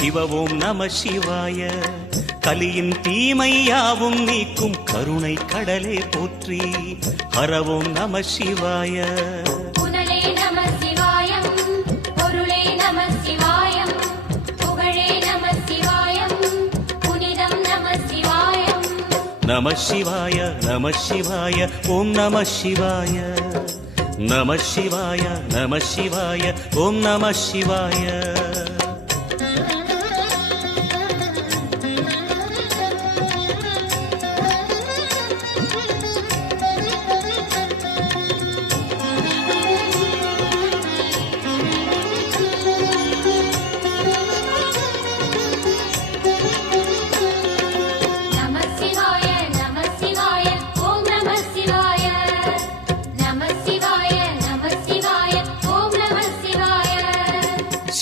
சிவவும் நம சிவாய. கலியின் தீமையாவும் நீக்கும் கருணை கடலே போற்றி. ஹரவும் நம சிவாய. நம சிவாய நம சிவாய ஓம் நம சிவாய. நம சிவாய நம சிவாய ஓம் நம சிவாய.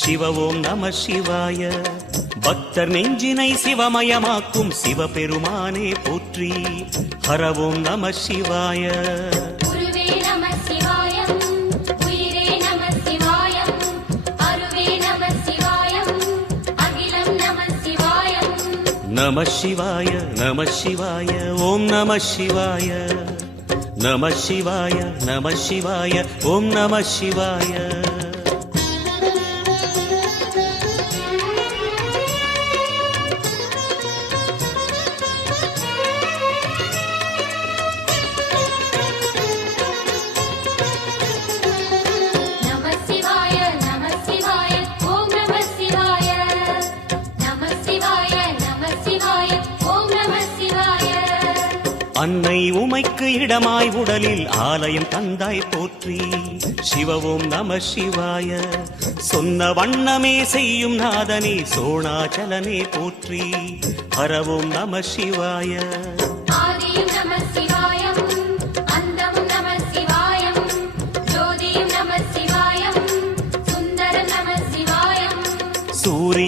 சிவவோம் நம சிவாய பக்தர் நெஞ்சினை சிவமயமாக்கும் சிவபெருமானே போற்றி ஹரவோம் நம சிவாய குருவே நம சிவாயம் உயிரே நம சிவாயம் அருவே நம சிவாயம் அகிலம் நம சிவாயம் நம சிவாய அன்னை உமைக்கு இடமாய் உடலில் ஆலயம் தந்தாய் போற்றி. சிவவும் நம சிவாய. சொன்ன வண்ணமே செய்யும் நாதனே சோணாச்சலனே போற்றி. ஹரவும் நம சிவாய.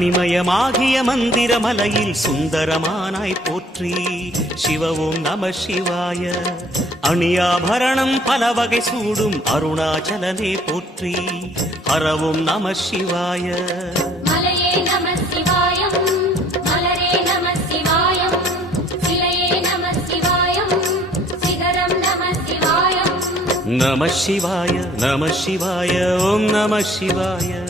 மணிமயமாகிய மந்திர மலையில் சுந்தரமானாய் போற்றி. சிவ ஓம் நம சிவாய. அணியாபரணம் பல வகை சூடும் அருணாச்சலனே போற்றி. ஹரவோம் நம சிவாய. மலையே நம சிவாயம். நம சிவாய நம சிவாய ஓம் நம சிவாய.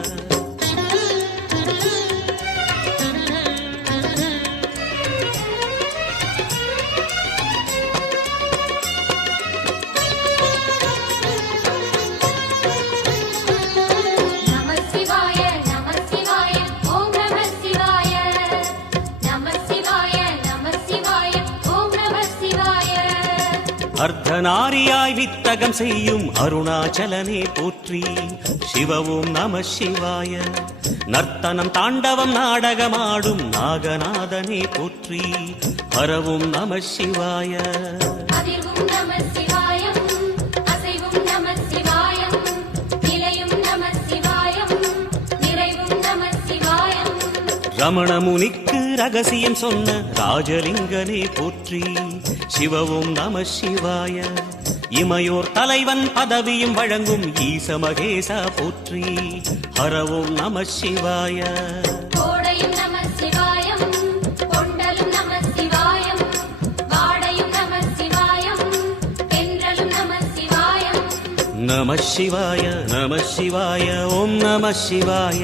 அர்த்தநாரியாய் வித்தகம் செய்யும் அருணாச்சலனே போற்றி. சிவவும் நம சிவாய. நர்த்தனம் தாண்டவம் நாடகமாடும் நாகநாதனே போற்றி. ஹரவும் நம சிவாய. அதிர்வும் ரகசியம் சொன்ன ராஜலிங்கனே போற்றி சிவவும் நம சிவாய. இமையோர் தலைவன் பதவியும் வழங்கும் ஈச மகேசா போற்றி ஹரவும் நம சிவாய. நம சிவாய நம சிவாய ஓம் நம சிவாய.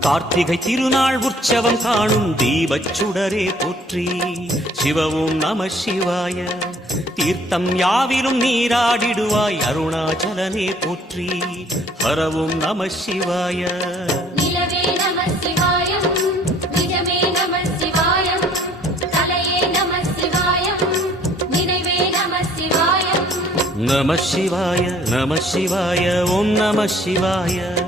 கார்த்திகை திருநாள் உற்சவம் காணும் தீபச் சுடரே போற்றி. சிவவும் நம சிவாய. தீர்த்தம் யாவிலும் நீராடிடுவாய் அருணாச்சலனே போற்றி. ஹரவும் நம சிவாய. நம சிவாய நம சிவாய ஓம் நம சிவாய.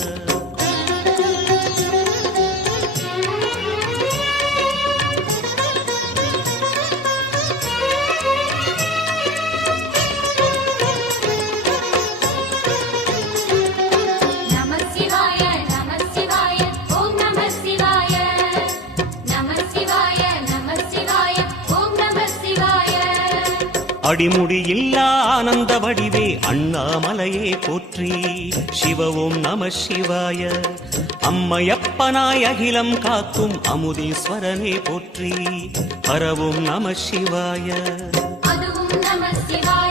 அடிமுடி ஆனந்த வடிவே அண்ணாமலையே போற்றி. சிவவும் நம சிவாய. அம்மையப்பனாய் அகிலம் காக்கும் அமுதீஸ்வரனே போற்றி. பரவும் நம சிவாய. அதுவும் நம சிவாய.